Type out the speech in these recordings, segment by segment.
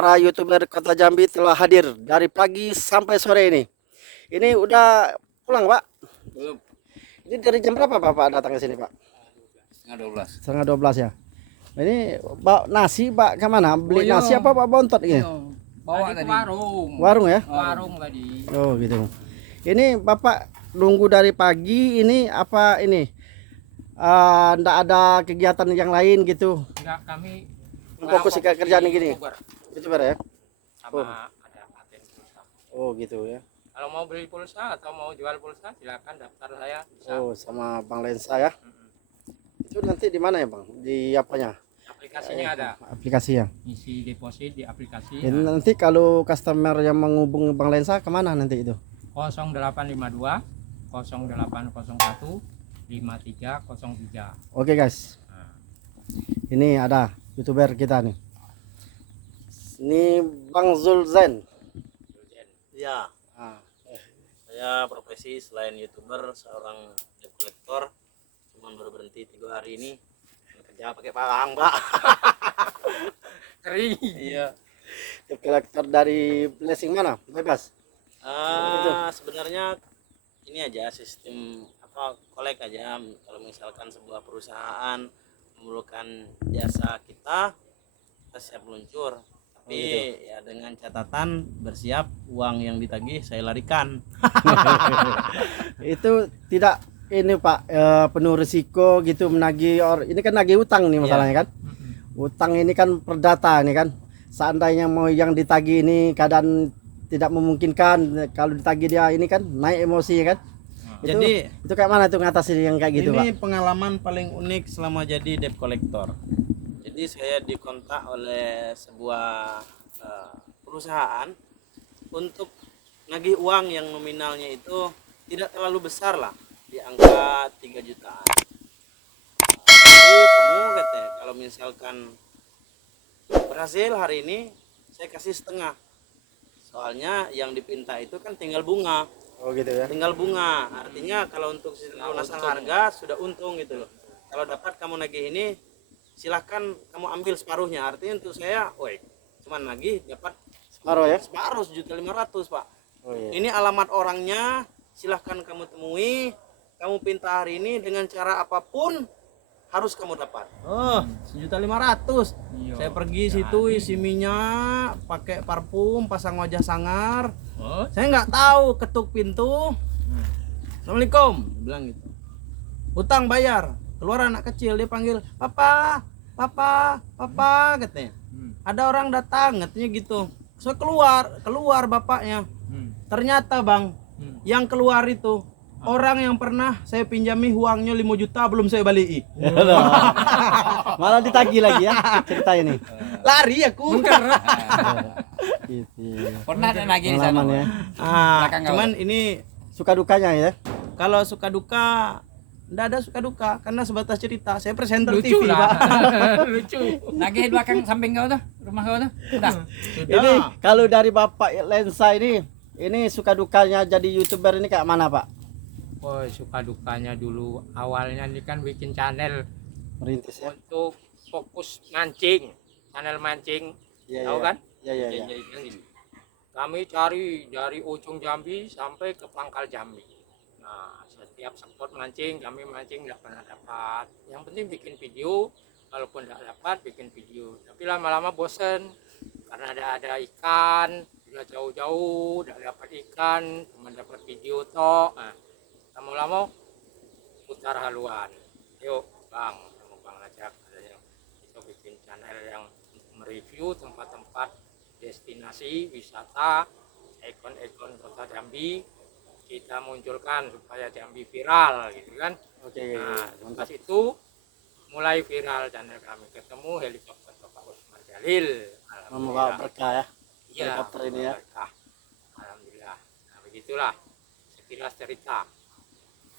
para YouTuber Kota Jambi telah hadir dari pagi sampai sore ini. Ini udah pulang, Pak? Belum. Ini dari jam berapa Bapak datang ke sini, Pak? Setengah 12. Setengah 12 ya. Ini Pak nasi, Pak kemana? Beli iya. nasi apa Pak bontot ini? Bawa Tadi ke tadi. warung. Warung ya? Warung tadi. Oh gitu. Ini Bapak nunggu dari pagi ini apa ini? Ndak ada kegiatan yang lain gitu? Enggak, kami Fokus ke kerjaan gini? YouTuber YouTuber ya? sama ada paten pulsa. Oh gitu ya. Kalau mau beli pulsa atau mau jual pulsa silakan daftar saya bisa. Oh sama Bang Lensa ya? Itu nanti di mana ya Bang? Di apanya? Aplikasinya ada. Aplikasi ya? Isi deposit di aplikasi. Ini nanti kalau customer yang menghubungi Bang Lensa kemana nanti itu? 0852 0801 5303. Oke guys. Nah, Ini ada YouTuber kita nih. Ini Bang Zulzen. Ya, Ah, saya profesi selain YouTuber seorang debt collector. Cuman baru berhenti 3 hari ini. Kerja pakai parang, Pak. kering. Iya. debt collector dari blessing mana? Bebas. Sebenarnya ini aja sistem kolek aja. Kalau misalkan sebuah perusahaan memerlukan jasa kita siap meluncur. Tapi ya dengan catatan bersiap uang yang ditagih saya larikan. Itu tidak ini Pak penuh risiko gitu menagih ini kan nagih utang nih masalahnya kan. Utang ini kan perdata ini kan. Seandainya mau yang ditagih ini keadaan tidak memungkinkan, kalau ditagih dia ini kan naik emosi kan. Jadi Itu kayak mana tuh ngatasin yang kayak gitu ini Pak? pengalaman paling unik selama jadi debt collector. Jadi saya dikontak oleh sebuah perusahaan untuk nagih uang yang nominalnya itu tidak terlalu besar lah, di angka 3 jutaan. Tapi kamu katanya kalau misalkan berhasil hari ini saya kasih setengah. Soalnya yang dipinta itu kan tinggal bunga. Oh gitu ya. Tinggal bunga, artinya kalau untuk lunasan harga sudah untung gitu loh. Kalau dapat kamu nagih ini, silahkan kamu ambil separuhnya. Artinya untuk saya, woi, cuman nagih dapat Separuh ya? separuh 1.500.000 Pak. Oh iya. Ini alamat orangnya, silahkan kamu temui. Kamu pinta hari ini dengan cara apapun harus kamu dapat. Oh, 1.500.000. Iya. Saya pergi situ isi minyak, pakai parfum, pasang wajah sangar. Oh, Saya nggak tahu, ketuk pintu. Assalamualaikum, dia bilang gitu. Utang bayar. Keluar anak kecil, dia panggil, "Papa, papa, papa," katanya. Ada orang datang, katanya gitu. So keluar bapaknya. Ternyata Bang, yang keluar itu orang yang pernah saya pinjami uangnya 5 juta belum saya balikin. Malah ditagih lagi ya cerita ini. Lari aku. Gitu. Pernah ada lagi di sana. Pengalaman ya. Belakang kau. Cuman ini Suka dukanya ya. kalau suka duka enggak ada suka duka karena sebatas cerita. Saya presenter lucu TV, lah. Pak. Lucu. Lagi belakang samping kau tuh, rumah kau tuh. Udah. Ini kalau dari Bapak Lensa ini suka dukanya jadi YouTuber ini kayak mana Pak? Oh, suka dukanya dulu awalnya ini kan bikin channel Merintis ya. untuk fokus mancing, channel mancing. Iya, Tahu iya. kan? Iya iya iya. Kami cari dari ujung Jambi sampai ke pangkal Jambi. Nah, setiap spot mancing kami mancing nggak pernah dapat. Yang penting bikin video, walaupun nggak dapat bikin video. Tapi lama-lama bosen karena ada ikan, udah jauh-jauh, udah dapat ikan, cuma dapat video toh. Nah, lama-lama putar haluan. Yuk, Bang, sama Bang ajak katanya kita bikin channel yang mereview tempat-tempat destinasi wisata, ikon-ikon kota Jambi, kita munculkan supaya Jambi viral gitu kan. Oke. Nah, Mantap. pas itu mulai viral channel kami, ketemu helikopter Bapak Usmar Jalil. Membawa berkah ya. Iya, helikopter ini ya. berkah. Alhamdulillah. Nah, begitulah sekilas cerita.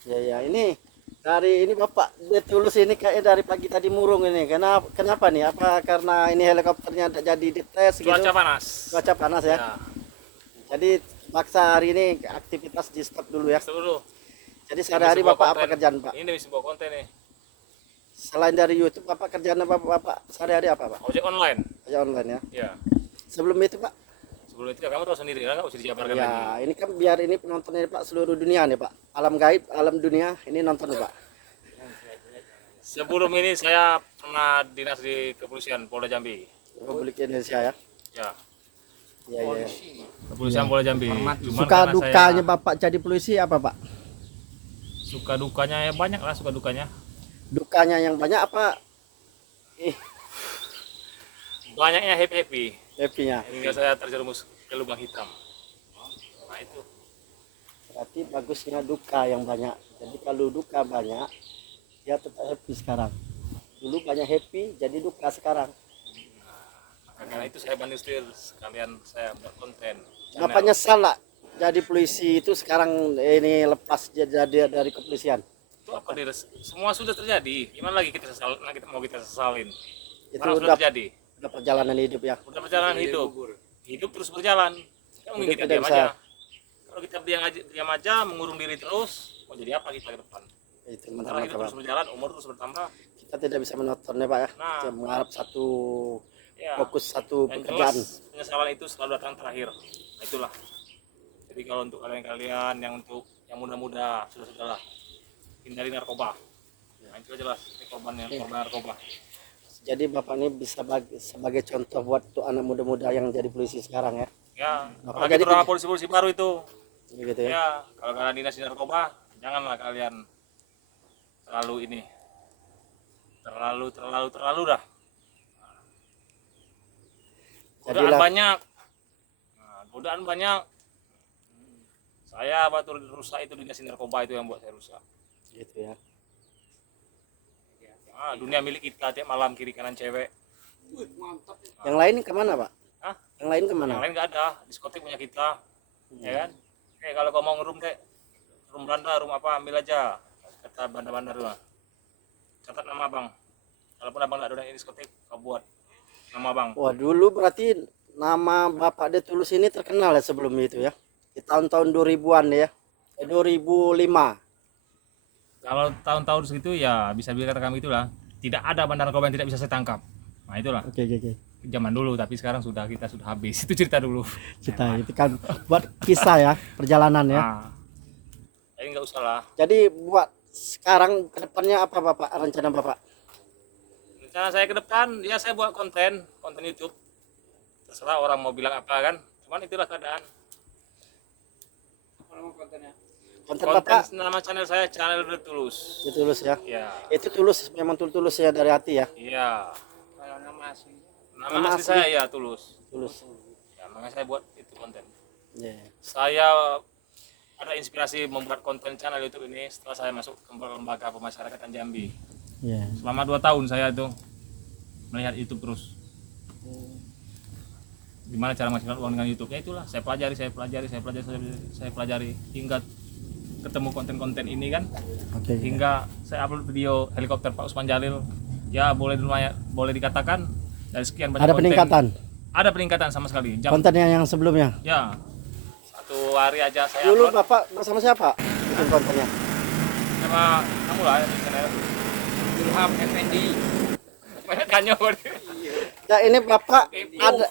Ya ya ini dari ini Bapak Tulus ini kayak dari pagi tadi murung ini. Kenapa nih? Apa karena ini helikopternya tidak jadi dites gitu? Cuaca panas. Cuaca panas ya. Ya, Jadi paksa hari ini aktivitas di stop dulu ya. dulu. Jadi sehari-hari Bapak apa kerjaan Pak? Ini demi sebuah konten nih. Selain dari YouTube apa kerjaan Bapak sehari-hari apa Pak? Ojek online. Kerja online ya. Ya. sebelum itu Pak? Sebelum itu ya kamu tahu sendiri kan, nggak usah dijabarkan lagi. Ya, ini kan biar ini penontonnya Pak seluruh dunia nih Pak. Alam gaib, alam dunia ini nonton nih, Pak. Sebelum ini saya pernah dinas di kepolisian Polda Jambi. Republik Indonesia ya. Ya, Iya, iya. kepolisian Polda Jambi. Cuman Suka karena dukanya saya Bapak jadi polisi apa Pak? suka dukanya ya banyak lah, suka dukanya. Dukanya yang banyak apa? Banyaknya happy Happy-nya. hingga saya terjerumus ke lubang hitam. Nah itu. Berarti bagusnya duka yang banyak. Jadi kalau duka banyak, dia tetap happy sekarang. Dulu banyak happy, jadi duka sekarang. Karena itu saya banding setir sekalian saya buat konten. Bapak nyesal lah jadi polisi itu sekarang ini lepas jadi dari kepolisian. Itu apa semua sudah terjadi. Gimana lagi kita kita sesalin? Itu Karena sudah udah terjadi. perjalanan hidup ya. Udah perjalanan hidup. Hidup terus berjalan. Kan mungkin Hidup kita tidak diam bisa. aja. Kalau kita diam aja, mengurung diri terus, mau jadi apa kita ke depan? Itu Sementara hidup teman-teman. terus berjalan, umur terus bertambah. Kita tidak bisa menontonnya Pak ya. Nah. Kita mengharap satu Ya. fokus satu Yang pekerjaan. jelas penyesalan itu selalu datang terakhir. Nah, itulah. Jadi kalau untuk kalian-kalian yang muda-muda sudah-sudahlah hindari narkoba. Nah, itu jelas ini korban narkoba. Jadi Bapak ini bisa sebagai contoh buat tuh anak muda-muda yang jadi polisi sekarang ya. Ya, Bapak apalagi jadi terutama polisi-polisi baru itu. Begitu ya. Ya, kalau kalian dinas di narkoba, janganlah kalian terlalu ini. Terlalu dah. Godaan Jadilah banyak. Nah, godaan banyak. Saya batu rusak itu dinas narkoba itu yang buat saya rusak. gitu ya. Dunia milik kita tiap malam kiri kanan cewek. Yang lain kemana Pak? Hah? Yang lain kemana? Yang lain nggak ada. Diskotik punya kita, ya kan? Kalau kau mau ngerum teh, room Belanda, room apa ambil aja. Kata bandar-bandar lah. Catat nama abang. Kalaupun abang nggak ada di diskotik, kau buat nama abang. Wah dulu berarti nama Bapak De Tulus ini terkenal ya sebelum itu ya. Di tahun-tahun 2000-an ya. 2005. Kalau tahun-tahun segitu ya bisa dikatakan kami itulah. Tidak ada bandar narkoba yang tidak bisa saya tangkap. Nah itulah. Oke. Zaman dulu, tapi sekarang kita sudah habis. Itu cerita dulu. Kita itu kan buat kisah ya, perjalanan ya. Nah, jadi nggak usah lah. Jadi buat sekarang kedepannya apa Bapak rencana Bapak? Rencana saya ke depan, ya saya buat konten YouTube. Terserah orang mau bilang apa kan. Cuman itulah keadaan. Konten Konten Bapak nama channel saya channel De Tulus. De Tulus ya. Ya, Itu tulus, memang tulus ya dari hati ya. iya. Kalau nama asli. Nama asli saya ya Tulus. Tulus. Ya, makanya saya buat itu konten. Ya. Saya ada inspirasi membuat konten channel YouTube ini setelah saya masuk ke lembaga pemasyarakatan Jambi. Ya. Selama 2 tahun saya itu melihat YouTube terus. Gimana cara menghasilkan uang dengan YouTube? Ya itulah, saya pelajari hingga ketemu konten-konten ini kan. Oke. Hingga saya upload video helikopter Pak Usman Jalil. Ya boleh dikatakan dari sekian banyak Ada konten, peningkatan. ada peningkatan sama sekali. Kontennya yang sebelumnya. Ya, 1 hari aja saya Dulu upload Bapak bersama siapa bikin kontennya? sama kamu lah di channel Ilham Effendi. Tanya Ya ini Bapak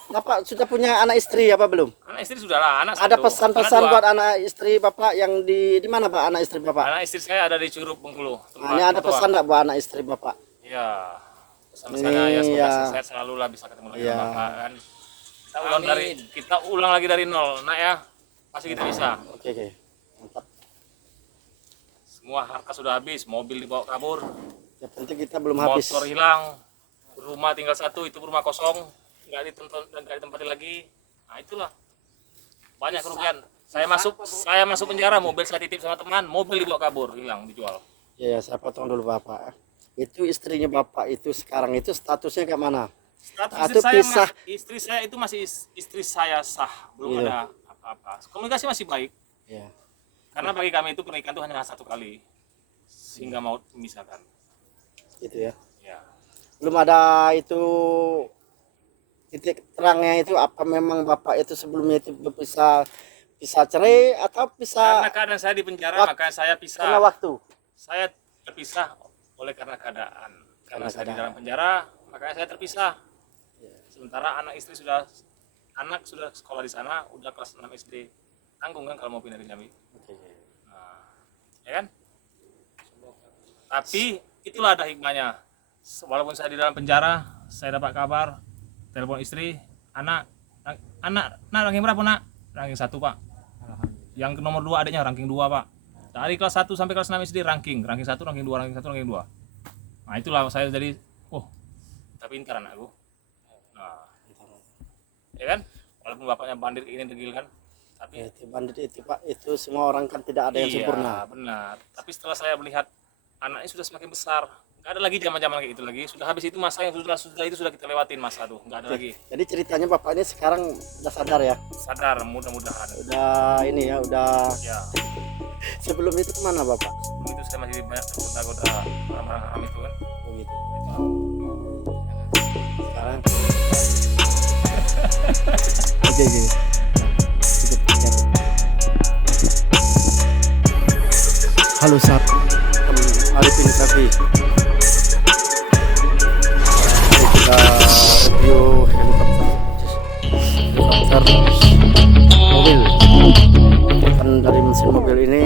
Bapak sudah punya anak istri apa belum? anak istri sudah lah, anak Ada satu. pesan-pesan Anak buat anak istri Bapak yang di mana Pak anak istri Bapak? anak istri saya ada di Curug Bengkulu. Nah, ini ada pesan enggak buat anak istri Bapak? Ya, pesan Ini saya ya semoga ya. sehat selalu lah, bisa ketemu lagi Ya. sama Bapak kan. Kita ulang lagi dari nol, nak ya. Pasti kita bisa. Oke. Mantap. Semua harta sudah habis, mobil dibawa kabur, Yang penting kita belum habis. motor hilang, rumah tinggal satu, itu rumah kosong, nggak ditempatin lagi. Nah itulah banyak kerugian. Saya masuk penjara, mobil saya titip sama teman, mobil dibawa kabur, hilang, dijual. Ya, saya potong dulu Bapak. Itu istrinya Bapak itu sekarang itu statusnya ke mana? Status Atau pisah? istri saya itu masih istri saya sah, belum Iya. ada apa-apa. Komunikasi masih baik, Ya. karena bagi kami itu pernikahan itu hanya 1 kali, sehingga mau memisahkan. Gitu ya. Ya. Belum ada itu titik terangnya itu apa memang Bapak itu sebelumnya itu bisa cerai atau bisa Karena keadaan saya di penjara, makanya saya pisah. karena waktu. Saya terpisah oleh karena keadaan. Karena saya di keadaan. dalam penjara, makanya saya terpisah. Sementara anak istri sudah anak sudah sekolah di sana, udah kelas 6 SD, tanggung kan kalau mau pindah ke Jambi. Nah, ya kan? Tapi itulah ada hikmahnya. Walaupun saya di dalam penjara, saya dapat kabar, telepon istri, anak, ranking berapa nak? Ranking 1 pak. Yang nomor 2 adiknya ranking 2 pak. Dari kelas 1 sampai kelas 6 SD ranking 1, ranking 2, ranking 1, ranking 2. Nah itulah saya jadi, tapi pintar anakku. Nah, ya kan? Walaupun bapaknya bandit ini degil kan, tapi Itu bandit itu Pak, itu semua orang kan tidak ada yang sempurna. benar. Tapi setelah saya melihat anaknya sudah semakin besar, nggak ada lagi zaman-zaman kayak gitu lagi. Sudah habis itu masa yang sudah kita lewatin masa tuh, nggak ada lagi. Jadi ceritanya Bapak ini sekarang udah sadar ya? Sadar, mudah-mudahan. Udah ini ya, udah. Ya, Sebelum itu kemana Bapak? itu saya masih banyak tergoda-goda orang-orang haram itu kan. Begitu. Itu. Sekarang. Oke. Cukup ya. Halo Sat, Arifin Safi. Mari kita review helikopter mobil. Kan dari mesin mobil ini